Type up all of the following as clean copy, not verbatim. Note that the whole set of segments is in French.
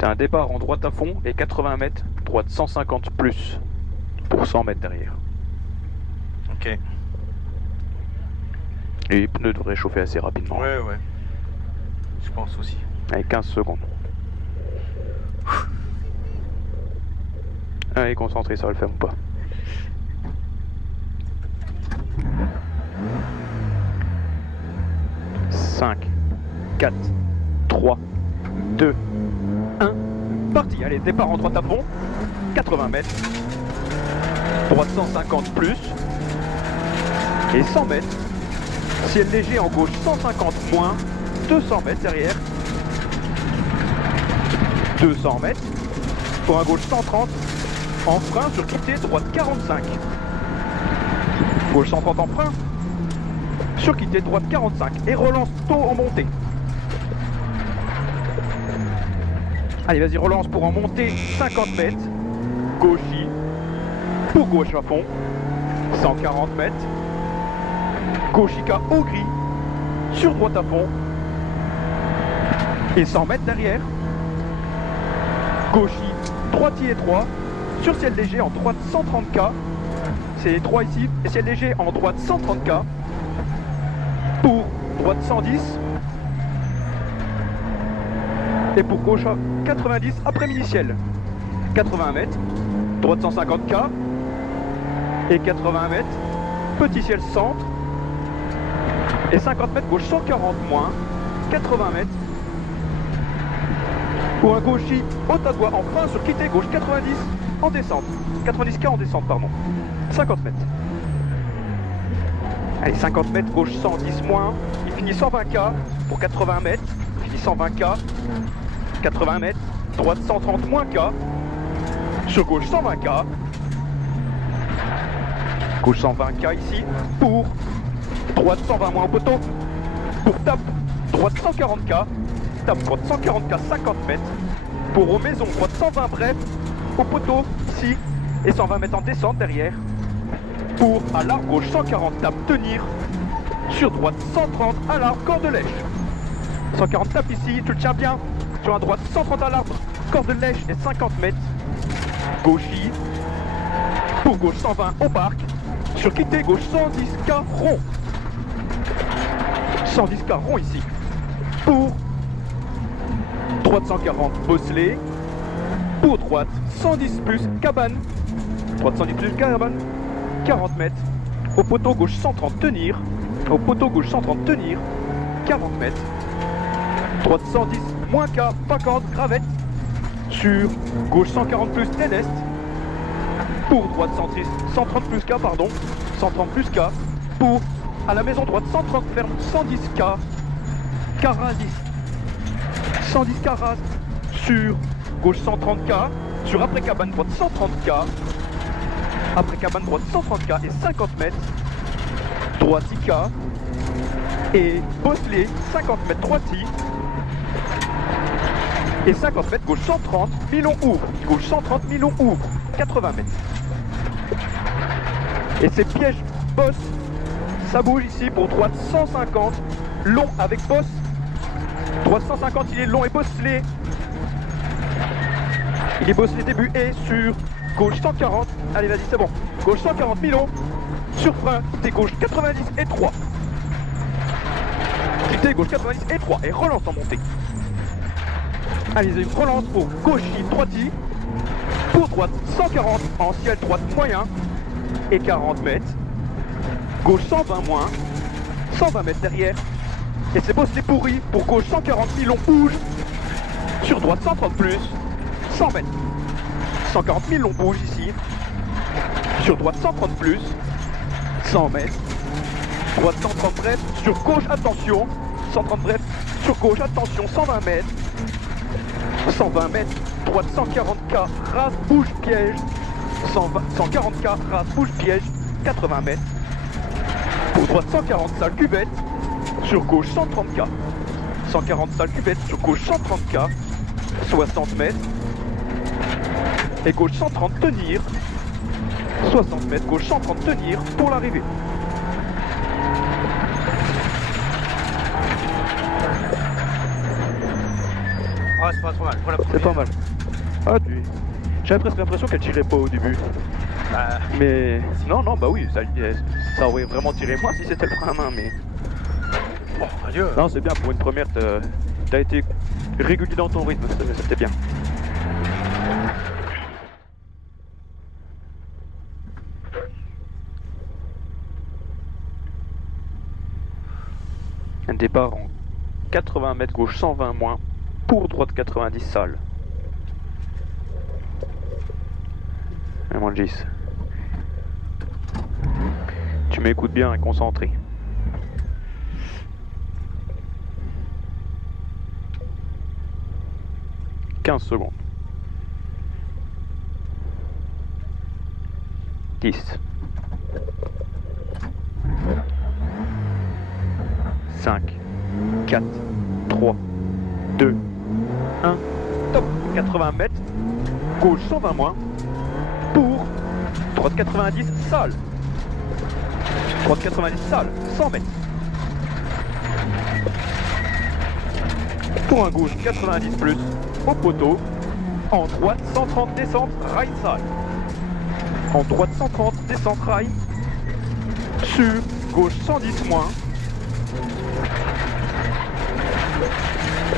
T'as un départ en droite à fond et 80 mètres, droite 150 plus pour 100 mètres derrière. Ok. Les pneus devraient chauffer assez rapidement. Ouais, ouais. Je pense aussi. Avec 15 secondes. Allez, concentré, ça va le faire ou pas. « 5, 4, 3, 2, 1, parti. Allez, départ en droite à fond, 80 mètres, droite 150 plus, et 100 mètres, ciel léger en gauche 150 moins, 200 mètres derrière, 200 mètres, pour un gauche 130, en frein sur quitter, droite 45, gauche 130 en frein, sur quitter, droite 45, et relance tôt en montée. Allez, vas-y, relance pour en monter 50 mètres, gauchis, pour gauche à fond, 140 mètres, gauchica au gris, sur droite à fond, et 100 mètres derrière, gauchis, droitier étroit, sur ciel léger en droite 130K, c'est les 3 ici, et ciel léger en droite 130K, pour droite 110, et pour gauche 90 après mini-ciel, 80 mètres, droite 150K, et 80 mètres, petit ciel centre, et 50 mètres gauche 140 moins, 80 mètres, pour un gauchis haute à doigt en frein sur quitter gauche 90 en descente, 90K en descente pardon, 50 mètres. Allez, 50 mètres gauche 110 moins, il finit 120K pour 80 mètres, il finit 120K, 80 mètres, droite 130 moins K, sur gauche 120K, gauche 120K ici, pour droite 120 moins au poteau, pour tape, droite 140K, tape droite 140K 50 mètres, pour aux maisons, droite 120 bref, au poteau ici, et 120 mètres en descente derrière, pour à l'arbre gauche 140 tape tenir, sur droite 130 à l'arbre corde de lèche, 140 tape ici, tu le tiens bien, sur la droite 130 à l'arbre, corde de lèche et 50 mètres, gauchis, pour gauche 120 au parc, sur quitter gauche 110K rond, 110K rond ici, pour droite 140 bosselé, pour droite 110 plus cabane, droite 110 plus cabane, 40 mètres, au poteau gauche 130 tenir, au poteau gauche 130 tenir, 40 mètres, droite 110 moins K, 50 gravette, sur gauche 140 plus Ténest, pour droite 110, 130 plus K pardon, 130 plus K, pour à la maison droite 130 ferme 110K, Caradis, 110 Caras, sur gauche 130K, sur après cabane droite 130K, après cabane droite 130K et 50 mètres, droite 10K, et bosselé 50 mètres droite et 50 mètres gauche 130, Milon ouvre, gauche 130, Milon ouvre, 80 mètres. Et ces pièges boss, ça bouge ici pour droite 150, long avec boss, droite 150 il est long et bosselé, il est bosselé début et sur gauche 140, allez vas-y c'est bon, gauche 140 Milon, sur frein, t'es gauche 90 et 3, t'es gauche 90 et 3 et relance en montée. Allez, relance pour gauchis, droiti, pour droite 140 en ciel droite moyen et 40 mètres, gauche 120 moins, 120 mètres derrière, et c'est bosselé pourri pour gauche 140 Milon bouge, sur droite 130 plus, 100 mètres, 140 Milon bouge ici, sur droite 130 plus, 100 mètres, droite 130 bref, sur gauche attention, 130 bref, sur gauche attention, 120 mètres, 120 mètres, droite 140K, race, bouge, piège, 140K, race, bouge, piège, 80 mètres, pour droite 140 salle cuvette, sur gauche 130K, 140 salle cuvette, sur gauche 130K, 60 mètres, et gauche 130 tenir, 60 mètres, gauche 130 tenir pour l'arrivée. Ouais, c'est pas trop mal. Pour la C'est pas première. mal. Ah, j'avais presque l'impression qu'elle tirait pas au début. Bah, Mais non, non, bah oui, ça aurait vraiment tiré moins si c'était le frein à main, mais... bon, adieu. Non, c'est bien, pour une première, t'as été régulier dans ton rythme, c'était bien. Un départ en 80 mètres gauche 120 moins, pour droite 90 sale. Mangis. Tu m'écoutes bien et concentré. « 15 secondes. 10. 5, 4, 3, 2, 1. Top. 80 mètres. Gauche 120 moins. Pour droite 90 sale. Droite 90 sale. 100 mètres. Pour un gauche 90 plus. Au poteau. En droite 130 descente. Rail sale. En droite 130 descente rail. Sur gauche 110 moins.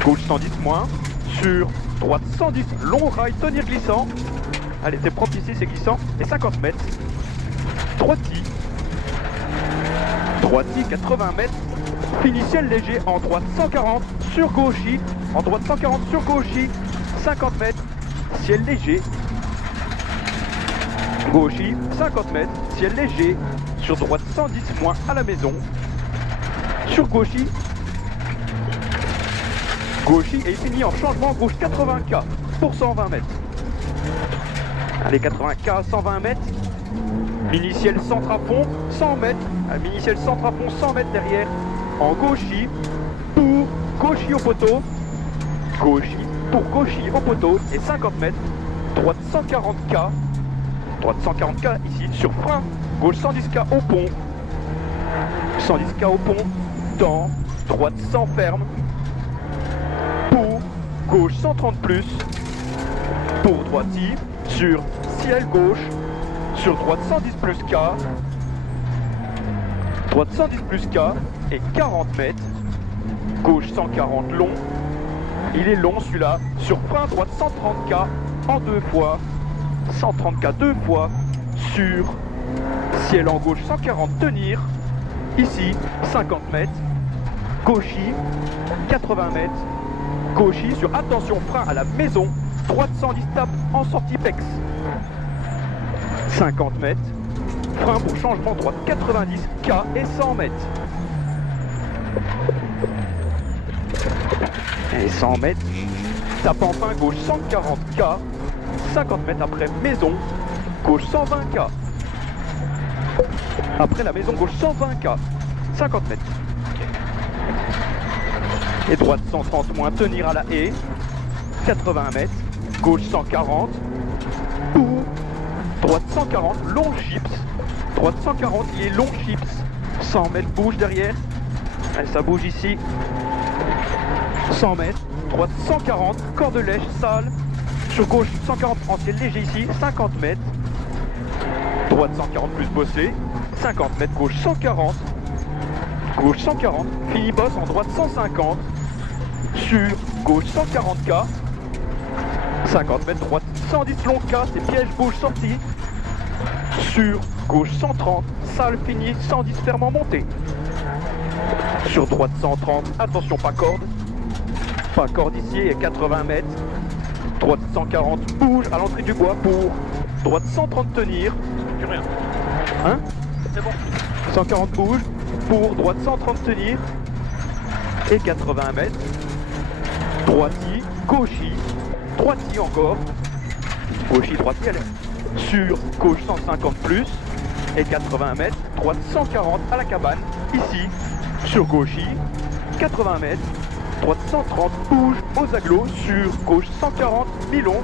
Gauche 110 moins. Sur droite 110 long rail tenir glissant. Allez, c'est propre ici, c'est glissant. Et 50 mètres. Droiti. Droiti 80 mètres. Fini ciel léger en droite 140 sur gauchis. En droite 140 sur gauchis. 50 mètres. Ciel léger. Gauchis 50 mètres. Ciel léger. Sur droite 110 moins à la maison. Sur gauchis. Gauchis et fini en changement gauche 80K pour 120 mètres. Allez, 80K, 120 mètres. Mini-ciel centre à fond, 100 mètres. Mini-ciel centre à fond, 100 mètres derrière. En gauchis, pour gauchis au poteau. Gauchis, pour gauchis au poteau. Et 50 mètres. Droite 140K. Droite 140K ici, sur frein. Gauche 110K au pont. 110K au pont. Dans. Droite 100 ferme. Pour gauche 130 plus. Pour droiti. Sur ciel gauche. Sur droite 110 plus K. Droite 110 plus K. Et 40 mètres. Gauche 140 long. Il est long celui-là. Sur frein droite 130K en deux fois. 130K deux fois. Sur ciel en gauche 140 tenir. Ici 50 mètres. Gauchis 80 mètres. Gauchis sur attention frein à la maison. Droite 110 tape en sortie pex. 50 mètres. Frein pour changement droite 90 K et 100 mètres. Et 100 mètres. Tape en fin gauche 140 K. 50 mètres après maison. Gauche 120 K. Après la maison gauche 120 K. 50 mètres. Et droite 130 moins tenir à la haie. 80 mètres. Gauche 140. Pour droite 140. Long chips. Droite 140. Il est long chips. 100 mètres. Bouge derrière. Allez, ça bouge ici. 100 mètres. Droite 140. Cordelèche sale. Sur gauche 140 en ciel léger ici. 50 mètres. Droite 140 plus bossé. 50 mètres. Gauche 140. Gauche 140. Fini boss en droite 150. Sur gauche 140K. 50 mètres droite 110 long K, c'est piège gauche sortie. Sur gauche 130, salle finie 110 ferme en montée. Sur droite 130, attention pas corde. Pas corde ici et 80 mètres. Droite 140, bouge à l'entrée du bois pour droite 130 tenir. Plus rien. Hein? C'est bon. 140 bouge pour droite 130 tenir. Et 80 mètres. Droiti, gauchis. Droiti encore. Gauchis, droiti, allez. Sur gauche 150 plus. Et 80 mètres. Droite 140 à la cabane. Ici. Sur gauchis. 80 mètres. Droite 130 bouge aux agglos. Sur gauche 140 mi-long.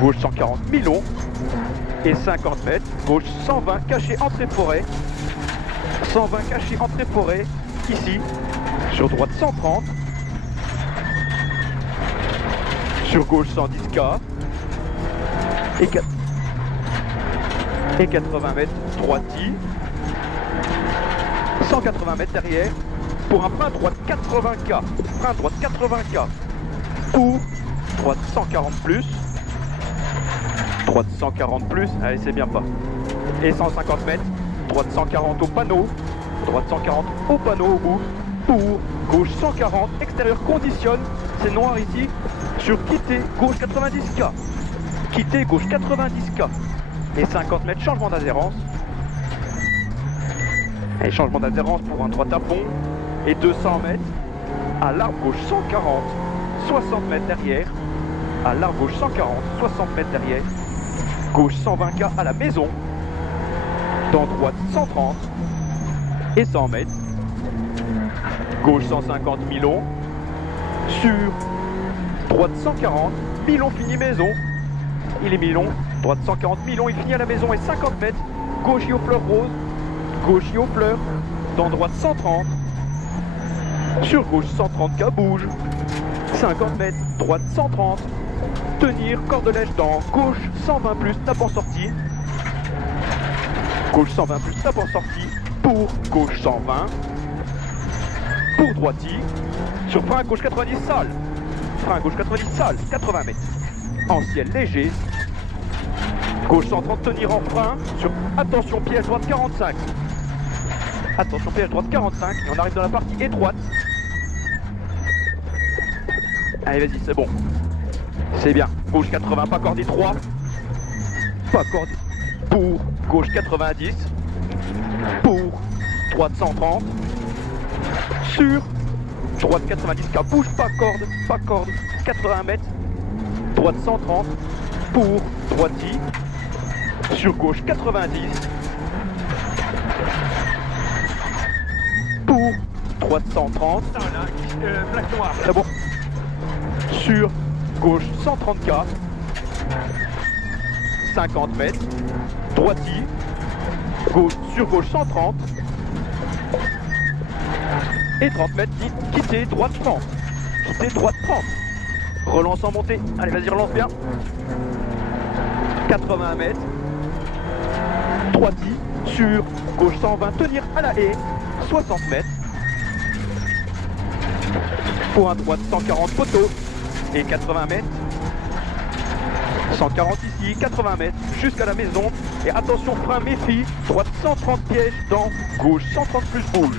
Gauche 140 mi-long. Et 50 mètres. Gauche 120 caché entrée forêt. 120 caché entrée forêt. Ici. Sur droite 130. Sur gauche 110K. Et 80 mètres droiti. 180 mètres derrière pour un frein droite 80K. Frein droite 80K. Pour droite 140 plus. Droite 140 plus. Allez, c'est bien pas. Et 150 mètres. Droite 140 au panneau. Droite 140 au panneau au bout. Pour gauche 140. Extérieur conditionne. C'est noir ici. Sur quitter gauche 90K. Quitter gauche 90K. Et 50 mètres changement d'adhérence. Et changement d'adhérence pour un droite à fond. Et 200 mètres à l'arbre gauche 140. 60 mètres derrière. À l'arbre gauche 140. 60 mètres derrière. Gauche 120K à la maison. Dans droite 130. Et 100 mètres. Gauche 150 Milon. Sur droite 140. Milon finit maison. Il est Milon. Droite 140 Milon. Il finit à la maison et 50 mètres. Gauche aux fleurs roses. Gauche aux fleurs. Dans droite 130. Sur gauche 130K bouge. 50 mètres. Droite 130. Tenir cordelèche dans gauche 120 plus tape en sortie. Gauche 120 plus tape en sortie. Pour gauche 120. Pour droiti. Sur frein gauche 90 sale. Frein gauche 90 sale. 80 mètres. En ciel léger. Gauche 130 tenir en frein. Sur attention piège droite 45. Attention piège droite 45. Et on arrive dans la partie étroite. Allez vas-y c'est bon. C'est bien. Gauche 80 pas cordé 3. Pas cordé. Pour gauche 90. Pour droite 130. Sur droite 90K bouge pas corde 80 mètres. Droite 130 pour droiti. Sur gauche 90. Pour droite 130. C'est bon. Sur gauche 130K. 50 mètres. Droiti. Gauche, sur gauche 130. Et 30 mètres, quitter droite 30. Quitter droite 30. Relance en montée. Allez, vas-y, relance bien. 80 mètres. Droiti. Sur gauche 120. Tenir à la haie. 60 mètres. Pour un droite 140 poteau. Et 80 mètres. 140 ici, 80 mètres. Jusqu'à la maison. Et attention, frein, méfie. Droite 130 piège dans gauche 130 plus bouge.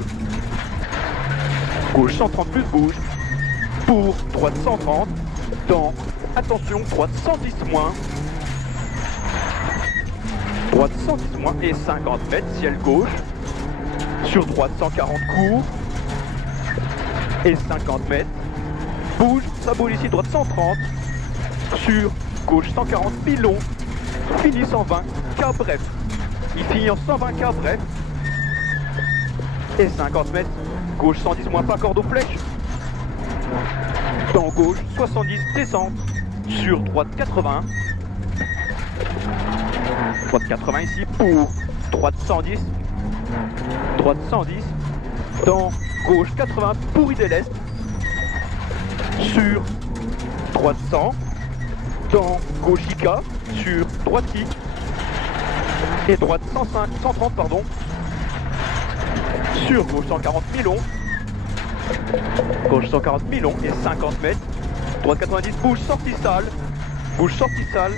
Gauche 130 plus bouge. Pour droite 130. Dans, attention, droite 110 moins. Droite 110 moins et 50 mètres, ciel gauche. Sur droite 140 court. Et 50 mètres. Bouge, ça bouge ici, droite 130. Sur gauche 140 pilon. Finit 120, K bref. Il finit en 120K bref. Et 50 mètres. Gauche 110 moins pas corde aux flèches. Dans gauche 70 descente. Sur droite 80. Droite 80 ici pour droite 110. Droite 110. Dans gauche 80 pour idée l'est. Sur droite 100. Dans gauche IK. Sur droite I. Et droite 105, 130 pardon. Sur gauche 140 Milon. Gauche 140 Milon et 50 mètres. Droite 90, bouge, sortie sale. Bouge, sortie sale.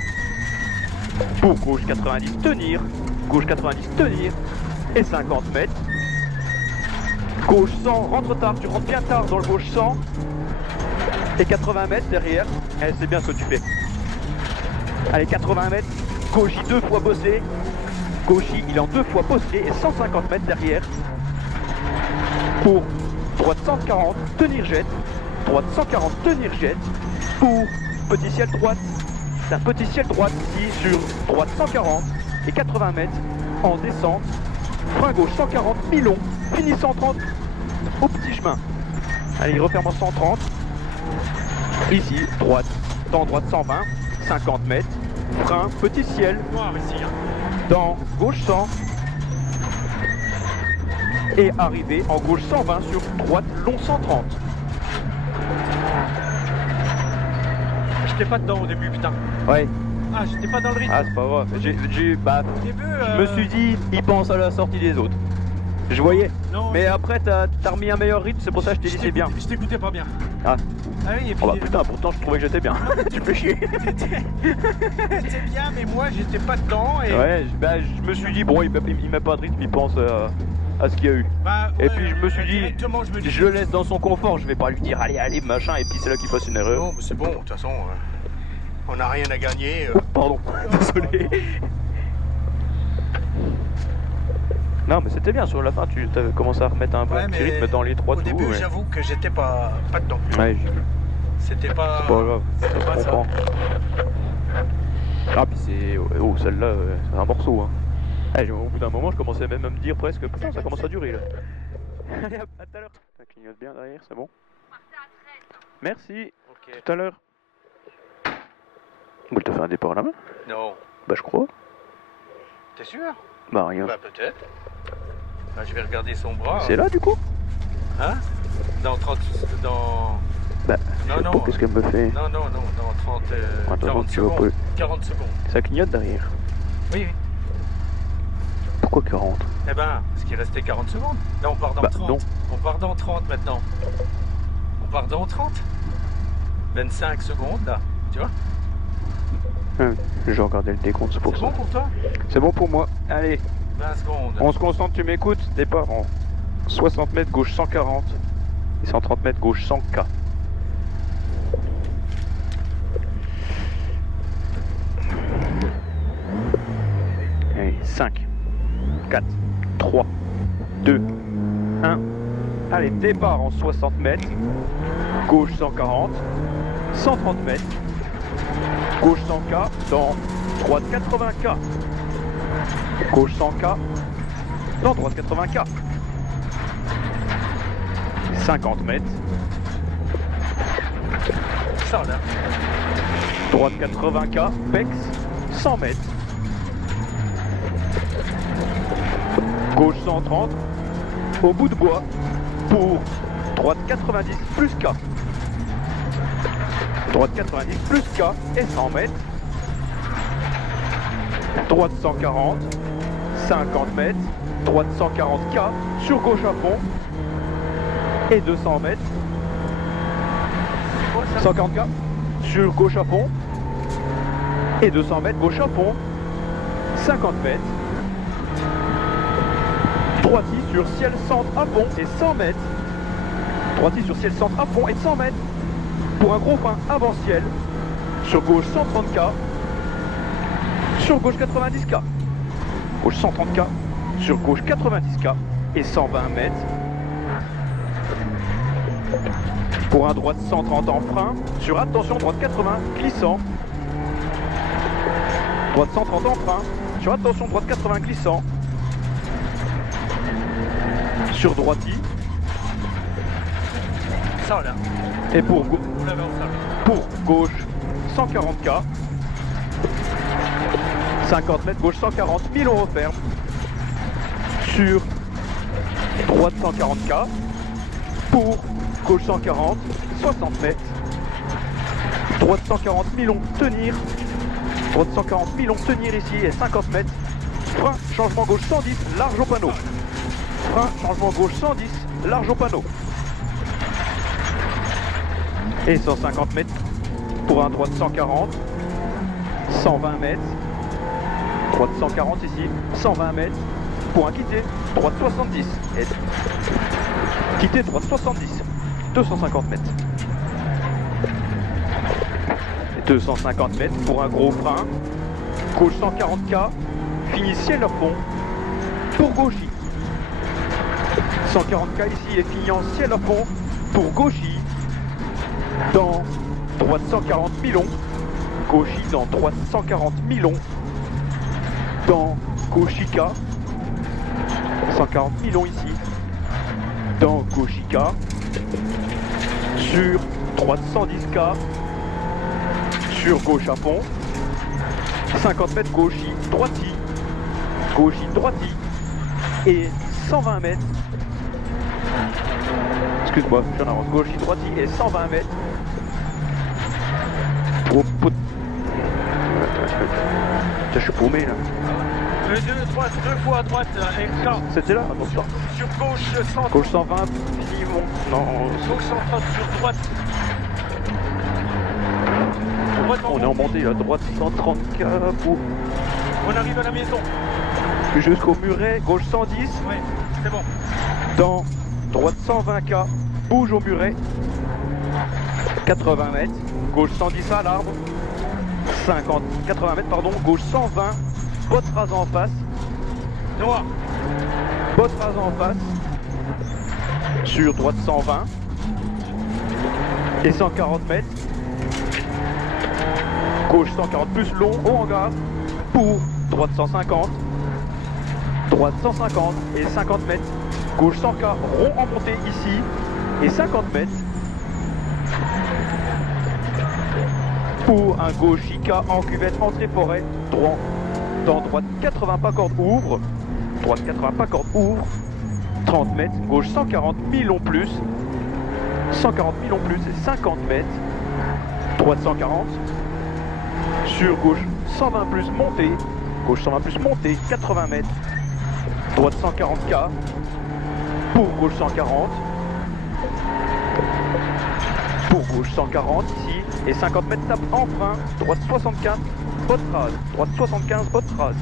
Pour gauche 90, tenir. Gauche 90, tenir. Et 50 mètres. Gauche 100, rentre tard, tu rentres bien tard dans le gauche 100. Et 80 mètres derrière. Eh, c'est bien ce que tu fais. Allez, 80 mètres. Gauche I 2 fois bossé. Gauche I, il est en 2 fois bossé. Et 150 mètres derrière. Pour droite 140, tenir jet. Droite 140, tenir jet. Pour petit ciel droite. C'est un petit ciel droite ici sur droite 140 et 80 mètres en descente. Frein gauche 140, Milon. Fini 130 au petit chemin. Allez, il referme en 130. Ici, droite. Dans droite 120, 50 mètres. Frein, petit ciel. Dans gauche 100. Et arrivé en gauche 120 sur droite long 130. j'étais pas dedans au début, putain. Ouais. Ah, j'étais pas dans le rythme. Ah, c'est pas grave. Bah, Au début, je me suis dit, il pense à la sortie des autres. Je voyais. Non, Mais après, t'as remis un meilleur rythme, c'est pour ça que je t'ai dit c'est bien. Je t'écoutais pas bien. Ah. Ah oui, et puis. Oh bah putain, pourtant je trouvais que j'étais bien. Tu fais chier. T'étais bien, mais moi j'étais pas dedans. Et... Ouais, bah, je me suis dit, bon, il met pas de rythme, il pense à ce qu'il y a eu. Bah, Et puis je me suis dit, je me dis. je le laisse dans son confort, je vais pas lui dire allez, allez, machin, et puis c'est là qu'il fasse une erreur. Non, mais c'est bon, de toute façon, on n'a rien à gagner. Pardon, désolé. Non, mais c'était bien, sur la fin, tu avais commencé à remettre un bon petit rythme dans les trois au tours. Au début, ouais. j'avoue que j'étais pas dedans. Ouais, j'ai vu. C'était pas. C'est pas grave, c'était je pas ça. comprends. Ah, puis c'est. Oh, celle-là, c'est un morceau, hein. Allez, au bout d'un moment, je commençais même à me dire presque, putain, ça commence à durer là. Allez, à tout à l'heure. Ça clignote bien derrière, c'est bon. Merci, Ok. tout à l'heure. Vous t'as fait un départ à la main? Non. Bah, je crois. T'es sûr? Bah, rien. Bah, peut-être. Bah, je vais regarder son bras. C'est là, du coup? Hein? Dans 30. Dans. Bah, Non, je sais non. pas qu'est-ce qu'elle me fait. Non, dans 30. Attends, 40 tu vas secondes. pas- 40 secondes. Ça clignote derrière. Oui, oui. Pourquoi 40? Eh ben, parce qu'il restait 40 secondes. Là, on part dans Bah, 30. non. On part dans 30 maintenant. On part dans 30. 25 secondes, là. Tu vois? Je regardais le décompte, c'est pour C'est ça. bon pour toi? C'est bon pour moi. Allez, 20 secondes. on se concentre, tu m'écoutes. Départ en 60 mètres, gauche 140. Et 130 mètres, gauche 100K. Allez, 5, 4, 3, 2, 1. Allez, départ en 60 mètres, gauche 140, 130 mètres, gauche 100K, dans droite 80K, gauche 100K, dans droite 80K, 50 mètres, Ça, là. droite 80K, PEX, 100 mètres, gauche 130, au bout de bois, pour droite 90 plus K, droite 90 plus K et 100 mètres, droite 140, 50 mètres, droite 140K, sur gauche à fond, et 200 mètres, 140K, sur gauche à fond, et 200 mètres, gauche à fond, 50 mètres, droitie sur ciel centre à fond et 100 mètres, droitie sur ciel centre à fond et 100 mètres, pour un gros frein avant ciel, sur gauche 130K, sur gauche 90K, gauche 130K, sur gauche 90K et 120 mètres, pour un droite 130 en frein, sur attention droite 80 glissant, droite 130 en frein, sur attention droite 80 glissant, sur droitie, Ça, là. et pour, Vous l'avez en salle. pour gauche 140K, 50 mètres, gauche 140, 1000 on referme, sur droite 140K, pour gauche 140, 60 mètres, droite 140, 1000 tenir, droite 140, 1000 tenir ici et 50 mètres, frein, changement gauche 110, large au panneau, frein, changement gauche 110, large au panneau, et 150 mètres, pour un droite 140, 120 mètres, droite 140 ici, 120 mètres, pour un quitté, droite 70, et quitté, droite 70, 250 mètres. 250 mètres pour un gros frein, gauche 140K, fini ciel à fond, pour gauchis. 140K ici et fini en ciel à fond, pour gauchis, dans droite 140 milons, gauchis dans droite 140 milons, dans gauchika, 140 milons ici, dans gauchika, sur droite 110K, sur gauche à fond, 50 mètres gauchis, droitie, et 120 mètres, excuse-moi, j'en avance, gauchis, droitie et 120 mètres, Oh, je suis paumé là. Droite, deux fois à droite, et là. C'était là? Attention. Sur gauche, 100. Gauche 120, Simon. Non. Gauche 130 sur droite. On est en montée à droite 130K pour... On arrive à la maison. Jusqu'au muret, gauche 110. Ouais, c'est bon. Dans droite 120K, bouge au muret. 80 mètres, gauche 110 à l'arbre. 80 mètres, pardon, gauche 120. Botte rase en face. Noir. Botte rase en face. Sur droite 120. Et 140 mètres. Gauche 140 plus long, haut en gaz. Pour droite 150. Droite 150 et 50 mètres. Gauche 100K, rond en montée ici. Et 50 mètres. Pour un gauche IK en cuvette entrée forêt. Droit. Dans droite 80 pas corde ouvre. Droite 80 pas corde ouvre. 30 mètres. Gauche 140 milons plus. 140 milons plus et 50 mètres. Droite 140. Sur gauche 120 plus montée. Gauche 120 plus montée. 80 mètres. Droite 140K. Pour gauche 140. Pour gauche 140 ici. Et 50 mètres tape en frein. Droite 75. Botte rase. Droite 75. Botte rase.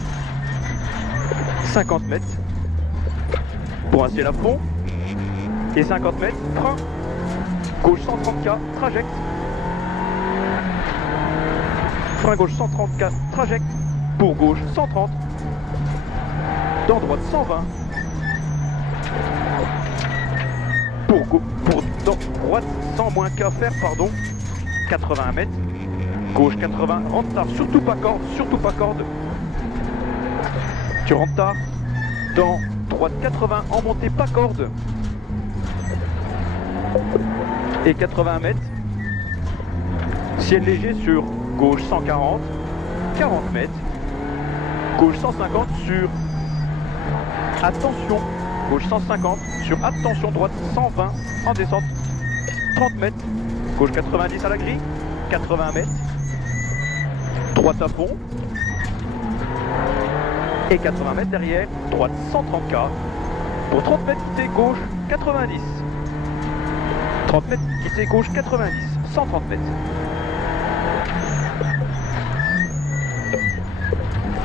50 mètres. Pour un ciel à fond. Et 50 mètres. Frein. Gauche 130K. Trajecte. Frein gauche 130K. Trajecte. Pour gauche 130. Dans droite 120. Dans droite 100 moins K faire, pardon. 80 mètres. Gauche 80. Rentre tard. Surtout pas corde. Surtout pas corde. Tu rentres tard. Dans droite 80 en montée pas corde. Et 80 mètres. Ciel léger sur gauche 140. 40 mètres. Gauche 150 sur attention. Gauche 150 sur attention. Droite 120 en descente. 30 mètres. Gauche 90 à la grille. 80 mètres. Droite à fond. Et 80 mètres derrière. Droite 130K. Pour 30 mètres quitter gauche 90. 30 mètres quitter gauche 90. 130 mètres.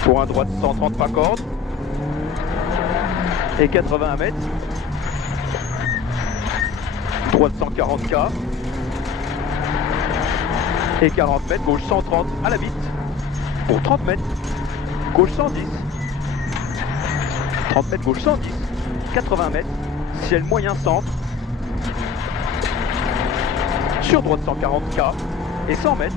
Pour un droite 130 pas corde. Et 80 mètres. Droite 140K. Et 40 mètres, gauche 130 à la vite. Pour 30 mètres, gauche 110. 30 mètres, gauche 110. 80 mètres, ciel moyen centre. Sur droite 140K. Et 100 mètres.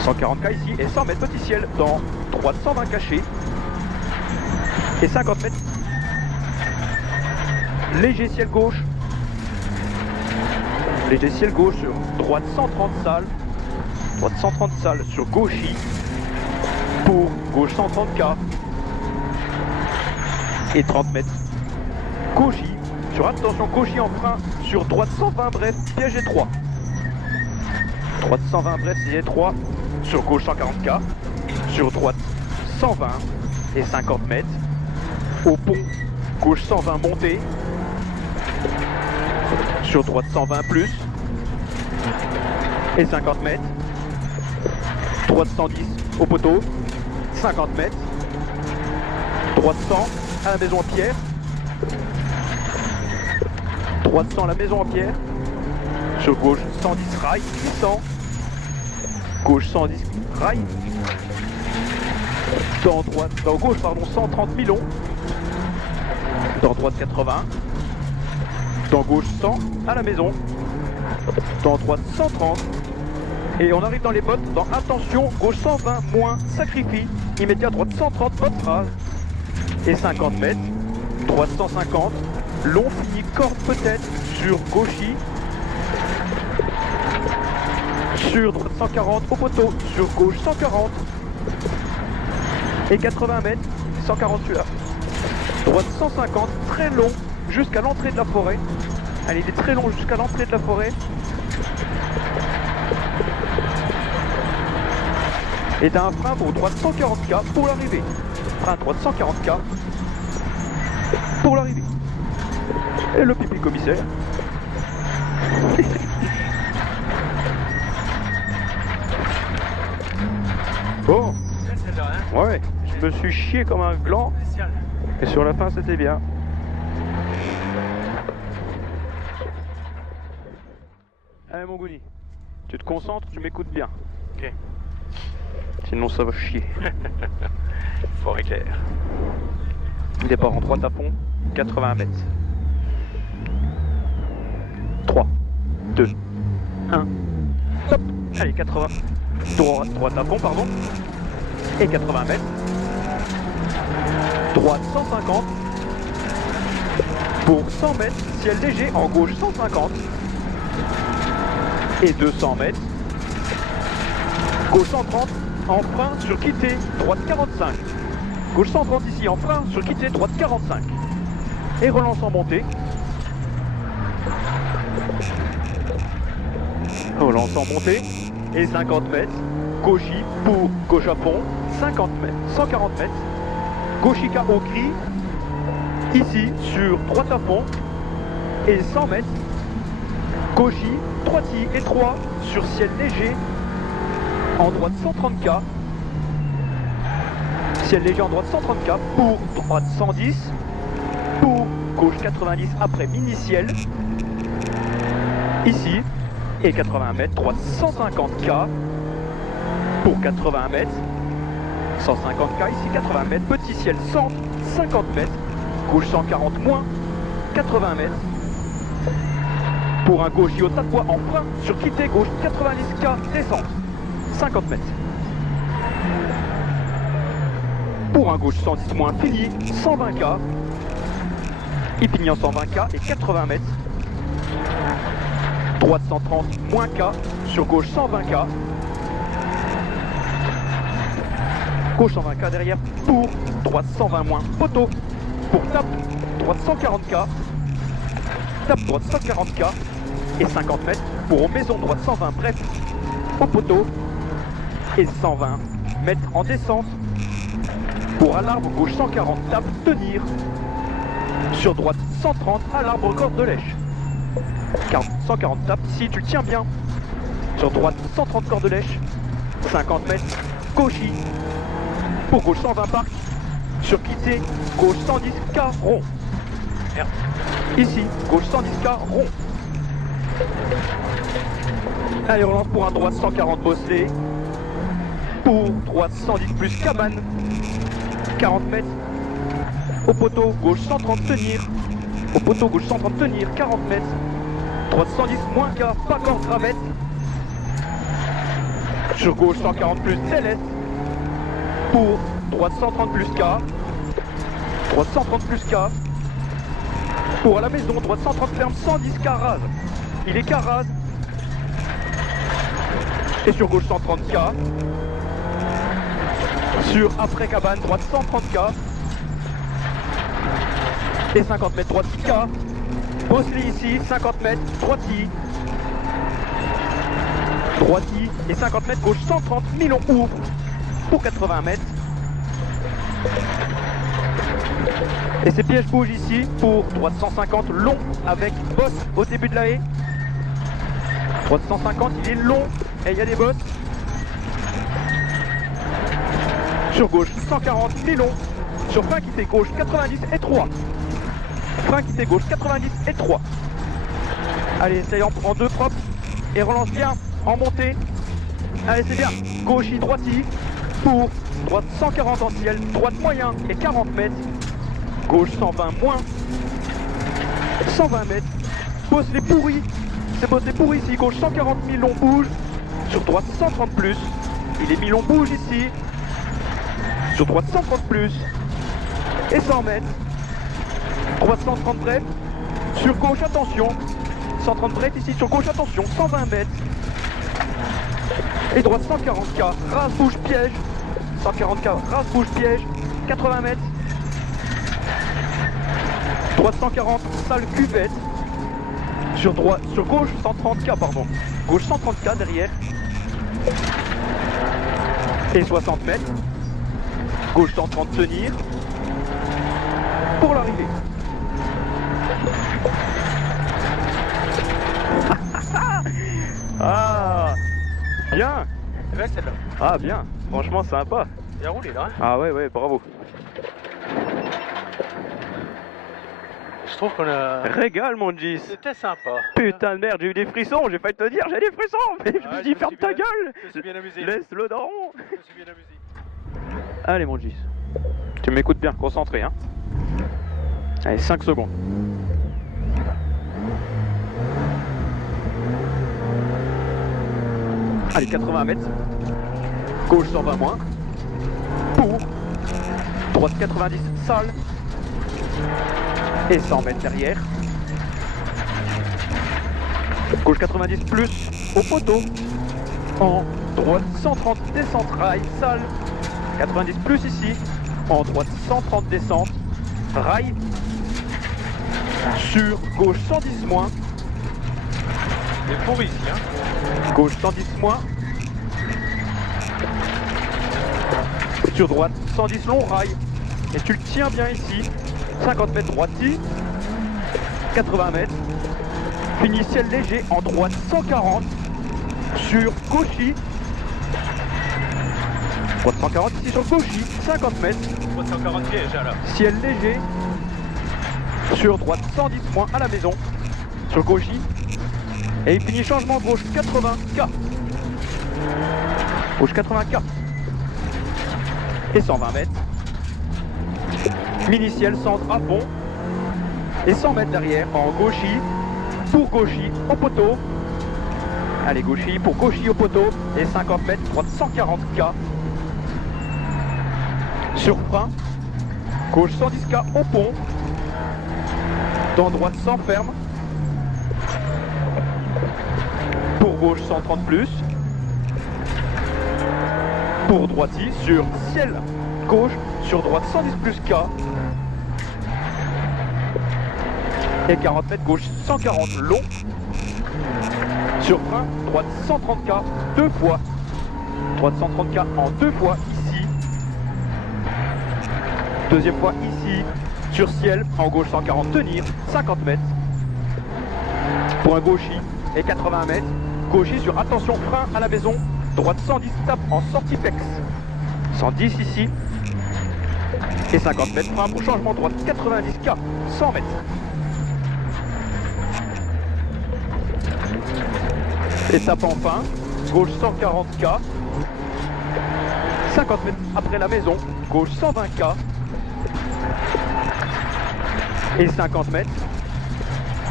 140K ici et 100 mètres petit ciel dans droite 120 caché. Et 50 mètres. Léger ciel gauche. Léger ciel gauche sur droite 130 salles. Droite 130 salles sur gauchy. Pour gauche 130K. Et 30 mètres. Gauchy. Sur attention gauchy en frein. Sur droite 120 bref, piège étroit. Droite 120 bref, piège étroit. Sur gauche 140K. Sur droite 120 et 50 mètres. Au pont, gauche 120 montée. Sur droite 120 plus. Et 50 mètres. Droite 110 au poteau. 50 mètres. Droite 100 à la maison en pierre. Droite 100 à la maison en pierre. Sur gauche 110 rail 800. Gauche 110 rail. Dans gauche pardon 130 milons. Dans droite 80. Dans gauche 100 à la maison. Dans droite 130. Et on arrive dans les bottes. Dans attention, gauche 120 moins sacrifie. Immédiat droite 130, botte rase. Et 50 mètres. Droite 150. Long fini, corde peut-être sur gauchy. Sur droite 140 au poteau. Sur gauche 140. Et 80 mètres. 140 celui-là. Droite 150, très long, jusqu'à l'entrée de la forêt. Allez, il est très long jusqu'à l'entrée de la forêt. Et t'as un frein pour droite 140K pour l'arrivée. Frein droite 140K pour l'arrivée. Et le pipi commissaire. Bon, Celle-là, hein. ouais, je me suis chié comme un gland. Spécial. Et sur la fin, c'était bien. Allez, mon Gouni, tu te concentres, tu m'écoutes bien. Ok. Sinon, ça va chier. Fort éclair. Départ en 3 tapons, 80 mètres. 3, 2, 1, stop. Allez, 80. 3 tapons, pardon. Et 80 mètres. Droite 150. Pour 100 mètres, ciel léger en gauche 150. Et 200 mètres. Gauche 130 en frein sur quitté, droite 45. Gauche 130 ici en frein sur quitté, droite 45. Et relance en montée. Relance en montée. Et 50 mètres. Gauchy pour gauche à fond. 50 mètres. 140 mètres. Gauchika au gris. Ici sur droite à fond. Et 100 mètres. Gauchy, droiti et 3 sur ciel léger. En droite 130K. Ciel léger en droite 130K pour droite 110. Pour gauche 90 après mini-ciel. Ici. Et 80 mètres, droite 150K. Pour 80 mètres. 150K ici, 80 mètres. Petit ciel 100, 50 mètres. Gauche 140 moins. 80 mètres. Pour un gauche au tas de poids en frein sur quitté gauche 90K descente. 50 mètres. Pour un gauche 110 moins fili, 120K. Ipignan 120K et 80 mètres. Droite 130 moins K sur gauche 120K. Gauche 120K derrière pour droite 120 moins poteau. Pour tape droite 140K. Tape droite 140K et 50 mètres pour maison droite 120 bref au poteau. Et 120 mètres en descente pour à l'arbre gauche 140 tape tenir sur droite 130 à l'arbre corde de lèche. 140 tape ici tu le tiens bien sur droite 130 corde de lèche. 50 mètres gauchy pour gauche 120 parc sur quitté gauche 110K rond. Merde. Ici gauche 110K rond. Allez on lance pour un droite 140 bosselé. Pour droite 110 plus cabane. 40 mètres. Au poteau gauche 130 tenir. Au poteau gauche 130 tenir. 40 mètres. Droite 110 moins K. Pas corde gravette. Sur gauche 140 plus céleste. Pour droite 130 plus K. Droite 130 plus K. Pour à la maison, droite 130 ferme 110 K rase. Il est K rase. Et sur gauche 130 K. Sur après cabane, droite 130K. Et 50 mètres droite K. Bosley ici, 50 mètres, droiti. Droiti et 50 mètres gauche 130, Milon ouvre pour 80 mètres. Et ces pièges bougent ici pour droite 150 long avec bosse au début de la haie. Droite 150, il est long et il y a des bosses. Sur gauche 140, Milon. Sur frein quitté gauche 90 et 3. Frein quitté gauche 90 et 3. Allez, essaye en 2 propres. Et relance bien en montée. Allez, c'est bien. Gauche, droiti. Pour droite 140 en ciel. Droite moyen et 40 mètres. Gauche 120 moins. 120 mètres. Bosse les pourris. C'est bosse les pourris ici. Gauche 140, Milon bouge. Sur droite 130 plus. Il est Milon bouge ici. Sur droite 130 plus. Et 100 mètres. Droite 130 bref. Sur gauche, attention. 130 bref ici. Sur gauche, attention. 120 mètres. Et droite 140K. Race bouge piège. 140K. Race bouge piège. 80 mètres. Droite 140. Sale cuvette. Sur droite. Sur gauche 130K pardon. Gauche 130K derrière. Et 60 mètres. Gauche 130 tenir. Pour l'arrivée. Ah, bien. C'est belle celle-là. Ah, bien. Franchement, sympa. Bien roulé là. Hein. Ah ouais, ouais, bravo. Je trouve qu'on a. Régale, mon Gis. C'était sympa. Putain de merde, j'ai eu des frissons, j'ai failli te dire, j'ai des frissons, mais je me suis dit, ferme ta gueule. Je me suis bien amusé. Laisse le daron. Je me suis bien amusé. Allez, mon Gis. Tu m'écoutes bien, concentré, hein. Allez, 5 secondes. Allez, 80 mètres. Gauche 120 moins. Pour. Droite 90, sale. Et 100 mètres derrière. Gauche 90 plus au poteau. En droite 130 descente rail, sale. 90 plus ici. En droite 130 descente. Rail. Sur gauche 110 moins. C'est pour ici, hein. Gauche 110 moins. Sur droite 110 long rail. Et tu le tiens bien ici. 50 mètres droiti. 80 mètres. Fini ciel léger en droite 140. Sur gauchis. Droite 140 ici sur gauchis. 50 mètres. 340 pièges là. Ciel léger. Sur droite 110 moins à la maison. Sur gauchis. Et il finit changement gauche 80K. Gauche 80K. Et 120 mètres. Mini ciel centre à fond. Et 100 mètres derrière en gauchis. Pour gauchis au poteau. Allez, gauchis pour gauchis au poteau. Et 50 mètres, droite 140K. Sur frein. Gauche 110K au pont. Dans droite sans ferme. Pour gauche 130 plus. Pour droiti sur ciel gauche. Sur droite 110 plus K. Et 40 mètres gauche 140 long. Sur frein, droite 130K deux fois. Droite 130K en deux fois ici. Deuxième fois ici. Sur ciel, en gauche 140 tenir, 50 mètres. Pour un gauchis et 80 mètres. Gauchis sur attention frein à la maison. Droite 110 tape en sortie flex. 110 ici. Et 50 mètres frein pour changement droite 90K. 100 mètres. Étape enfin, gauche 140K, 50 mètres après la maison, gauche 120K, et 50 mètres,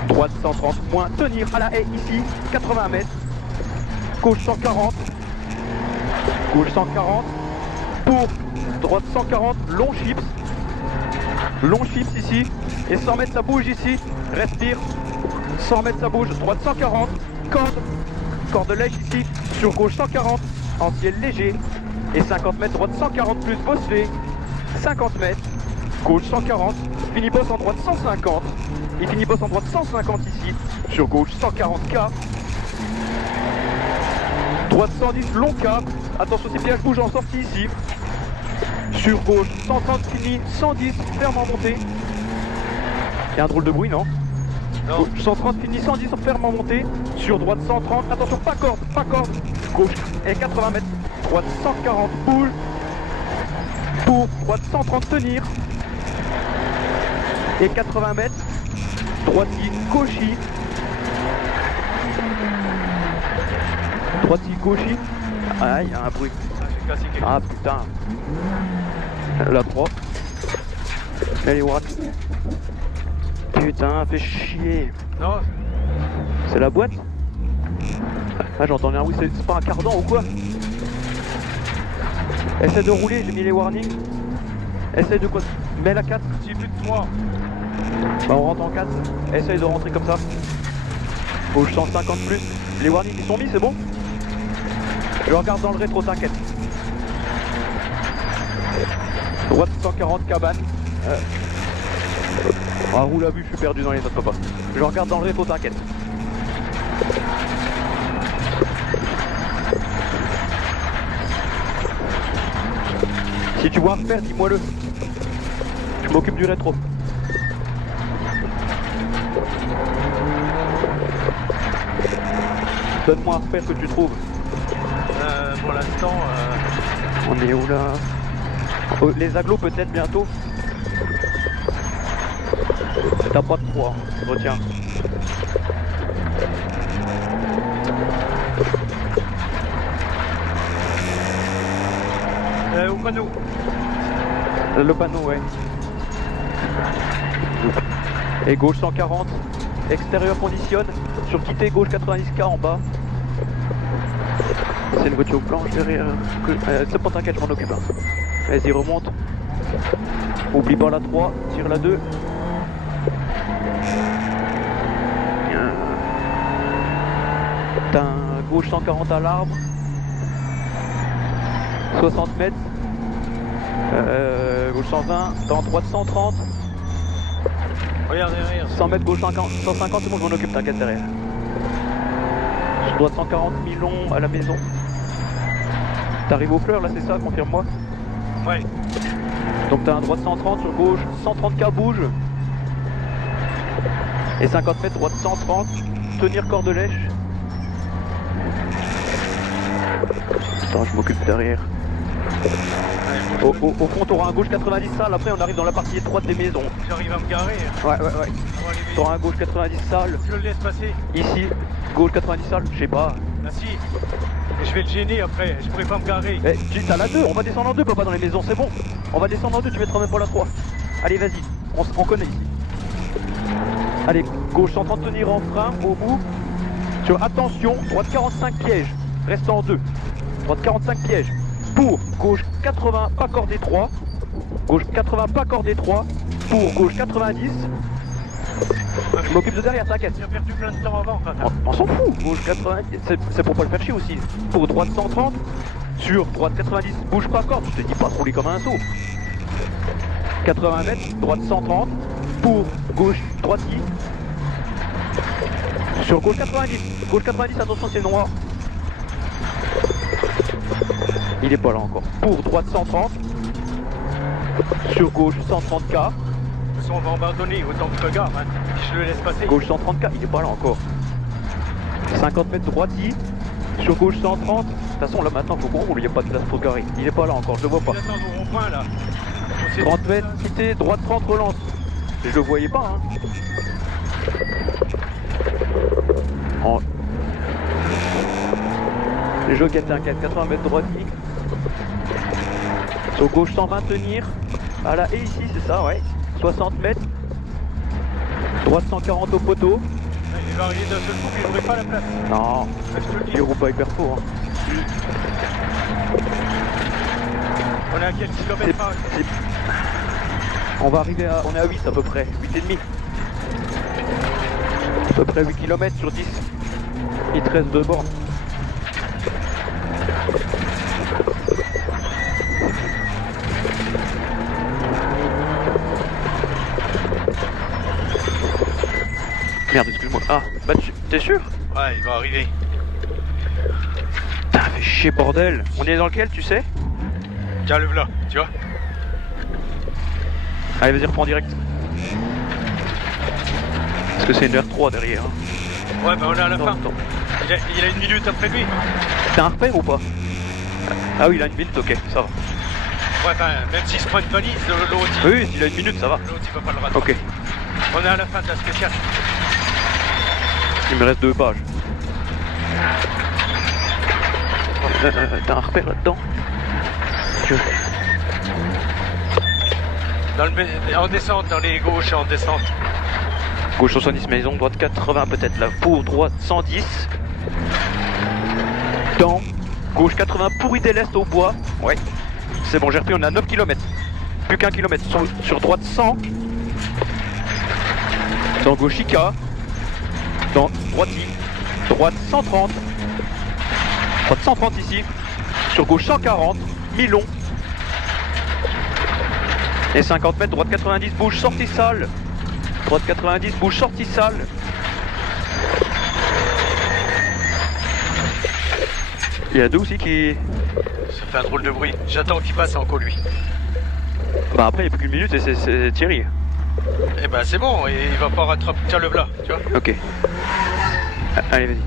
droite 130, moins tenir à la haie ici, 80 mètres, gauche 140, gauche 140, pour droite 140, long chips ici, et 100 mètres ça bouge ici, respire, 100 mètres ça bouge, droite 140, corde lèche ici, sur gauche 140, en ciel léger, et 50 mètres, droite 140 plus bossé, 50 mètres, gauche 140, fini boss en droite 150, et fini boss en droite 150 ici, sur gauche 140K, droite 110, long cap, attention ces pièges bougent en sortie ici, sur gauche 130 fini, 110, ferme en montée, il y a un drôle de bruit non? Non. Gauche 130 fini, 110 ferme en montée, sur droite 130, attention pas corde, gauche et 80 mètres, droite 140 boule, pour droite 130 tenir, et 80 mètres, droiti gauchis, gauchis, ah il y a un bruit, J'ai cassé quelque chose. ah putain, la 3, elle est what? Putain, fait chier. Non, C'est la boîte? Ah j'entends un oui, c'est pas un cardan ou quoi? Essaie de rouler, j'ai mis les warnings. Essaie de quoi? Mets la 4. j'ai plus de 3. Bah on rentre en 4. Essaye de rentrer comme ça. Gauche 150 plus. Les warnings ils sont mis, c'est bon? Je regarde dans le rétro, t'inquiète. Droite 140 cabane. Ah roule à vue, je suis perdu dans les notes papa. Je regarde dans le rétro, t'inquiète. Si tu vois un repère, dis-moi-le. Je m'occupe du rétro. Donne-moi un repère que tu trouves. Pour l'instant, On est où là? Oh, les agglos peut-être bientôt. T'as pas de 3, retiens. au panneau. Le panneau, ouais. Et gauche 140. Extérieur conditionne. Sur quitter, gauche 90K en bas. C'est une voiture blanche derrière. C'est pas, t'inquiète, je m'en occupe. Hein. Vas-y, remonte. Oublie pas la 3, tire la 2. T'as un gauche 140 à l'arbre. 60 mètres. Gauche 120. T'as en droite 130. Regarde derrière. 100 mètres gauche 150, c'est bon, je m'en occupe, t'inquiète derrière. Je dois 140 millions à la maison. T'arrives aux fleurs là, c'est ça, confirme-moi. Ouais. Donc t'as un droite 130 sur gauche, 130K bouge. Et 50 mètres droite 130, tenir corde lèche. Attends, je m'occupe derrière. Au fond, t'auras un gauche 90 salles, après on arrive dans la partie étroite des maisons. J'arrive à me garer. Ouais. T'auras un gauche 90 salles. Je le laisse passer. Ici, gauche 90 salles, je sais pas. Ah si. Et je vais le gêner après, je pourrais pas me garer. Eh, tu t'as la 2, on va descendre en 2, papa, dans les maisons, c'est bon. On va descendre en 2, tu mettras même pas la 3. Allez, vas-y, on connaît ici. Allez, gauche 130, tenir en frein, au bout. Sur attention, droite 45 piège, reste en 2. Droite 45 piège. Pour gauche 80, pas cordé 3. Gauche 80, pas cordé 3. Pour gauche 90. Je m'occupe de derrière, t'inquiète. J'ai perdu plein de temps avant. On s'en fout, gauche 90, c'est pour pas le faire chier aussi. Pour droite 130, sur droite 90, bouge pas corde, je te dis pas rouler comme un saut. 80 mètres, droite 130, pour gauche droite-y. Sur gauche 90, attention c'est noir. Il est pas là encore. Pour droite 130, sur gauche 130K. On va abandonner autant que je regarde, hein. Je le laisse passer. Gauche 130K, il est pas là encore. 50 mètres droite-y, sur gauche 130. De toute façon là maintenant faut qu'on roule, il n'y a pas de place pour garer. Il est pas là encore, je le vois pas. J'attends au rond-point là. 30 mètres, quitté, droite 30, relance. Je le voyais pas, hein. En... Les jeux t'inquiète, 80 mètres droite-y. Sur gauche 120 tenir. Ah là, et ici c'est ça, ouais. 60 mètres. Droite 140 au poteau. Il va arriver d'un seul coup, mais j'aurai pas la place. Non, il roule pas hyper fort. Hein. On est à quel kilomètre? On va arriver à... On est à 8 à peu près, 8,5. À peu près 8 km sur 10. Il te reste 2 bornes. Merde, excuse-moi. Ah, bah t'es sûr? Ouais, il va arriver. Putain, fait chier bordel. On est dans lequel, tu sais? Tiens, le voilà, tu vois. Allez, vas-y, reprends direct. Parce que c'est une R3 derrière. Hein. Ouais, bah on est à la fin. Attends. Il a une minute après lui. T'as un repère ou pas? Ah oui, il a une minute, ok, ça va. Ouais, bah même s'il se prend une valise, l'autre Oui, il a une minute, ça va. l'autre, il va pas le rater. Ok, On est à la fin de la spéciale. il me reste 2 pages. T'as un repère là-dedans? En descente, dans les gauches en descente. Gauche 70 maison, droite 80 peut-être là. Pour droite 110. Dans gauche 80 pour idée l'est au bois. Ouais. C'est bon, j'ai repris, on est à 9 km. Plus qu'un kilomètre. Sur droite 100. Dans gauche IK. Dans droite I. Droite 130. Droite 130 ici. Sur gauche 140. Milon. Et 50 mètres, droite 90, bouge, sortie sale. Droite 90, bouge, sortie sale. Il y a deux aussi qui... Ça fait un drôle de bruit. J'attends qu'il passe encore lui. Bah après il n'y a plus qu'une minute et c'est Thierry. Eh ben c'est bon, et il va pas rattraper. Tiens le là, tu vois. Ok. Allez vas-y.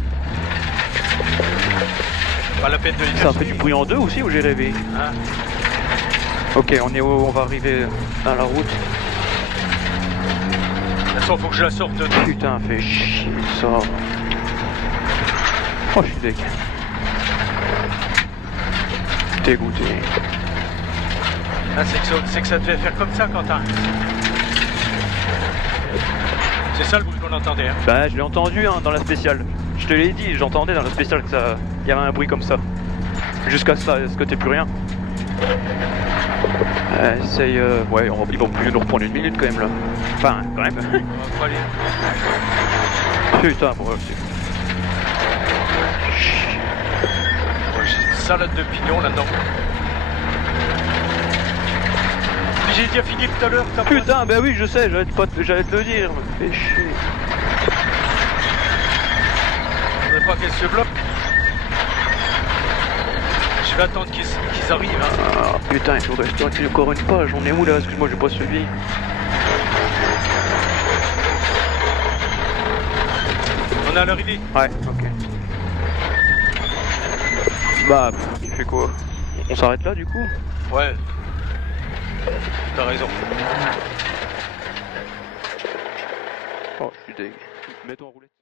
Pas la peine de Ça fait du bruit en deux aussi ou j'ai rêvé? Hein. Ok, on va arriver à la route. De toute façon, faut que je la sorte de. Putain, fait chier ça. Oh, je suis deg. Dégoûté. Ah, c'est que ça devait faire comme ça, Quentin. C'est ça le bruit qu'on entendait. Hein. Bah, je l'ai entendu hein, dans la spéciale. Je te l'ai dit, j'entendais dans la spéciale que ça, il y avait un bruit comme ça. Jusqu'à ce que t'aies plus rien. Essaye, ouais, ils vont plus nous reprendre une minute quand même là. Enfin, quand même. On va pas aller. Putain, bon, c'est... Ouais, j'ai une salade de pignon là-dedans. J'ai déjà fini tout à l'heure. Putain, bah oui, je sais, j'allais te le dire. Fais chier. Je voudrais pas qu'elle se bloque. Je vais attendre qu'ils arrivent. Hein. Ah putain, il faudrait que je encore une page. On est où là? Excuse-moi, j'ai pas suivi. On est à l'arrivée. Ouais, ok. Bah, tu fais quoi? On s'arrête là du coup? Ouais. T'as raison. Oh, je suis deg. Mets-toi en roulette.